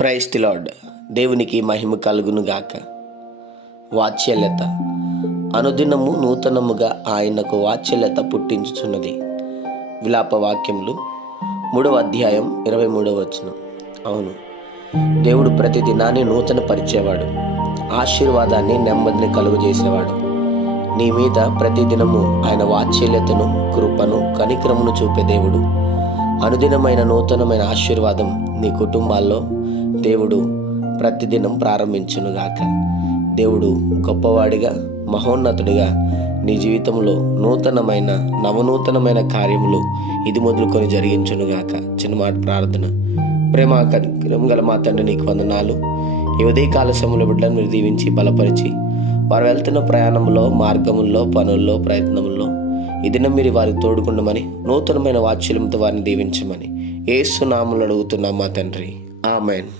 Praise the lord. దేవునికి మహిమ కలుగును గాక. వాత్సల్యత. అనుదినము నూతనముగా ఆయనకు వాత్సల్యత పుట్టించుచున్నది. విలాప వాక్యములు 3వ అధ్యాయం 23వ వచనం. అవును, దేవుడు ప్రతి దినాన్ని నూతన పరిచేవాడు, ఆశీర్వాదాన్ని నెమ్మదిని కలుగజేసేవాడు. నీ మీద ప్రతిదినము ఆయన వాత్సల్యతను, కృపను, కనికరమును చూపే దేవుడు. అనుదినమైన నూతనమైన ఆశీర్వాదం నీ కుటుంబాల్లో దేవుడు ప్రతిదినం ప్రారంభించునుగాక. దేవుడు గొప్పవాడిగా, మహోన్నతుడిగా నీ జీవితంలో నవనూతనమైన కార్యములు ఇది మొదలుకొని జరిగించునుగాక. చిన్నమాట ప్రార్థన. ప్రేమ కనికరం గల మా తండ్రి, నీకు వందనాలు. ఈ ఉదయకాల సమయంలో బిడ్డలను మీరు దీవించి బలపరిచి, వారు వెళ్తున్న ప్రయాణంలో, మార్గముల్లో, పనుల్లో, ప్రయత్నంలో ఈ దినం మీరు వారికి తోడుకుండమని, నూతనమైన వాత్సల్యంతో వారిని దీవించమని యేసు నామములో అడుగుతున్నాం మా తండ్రి. ఆమేన్.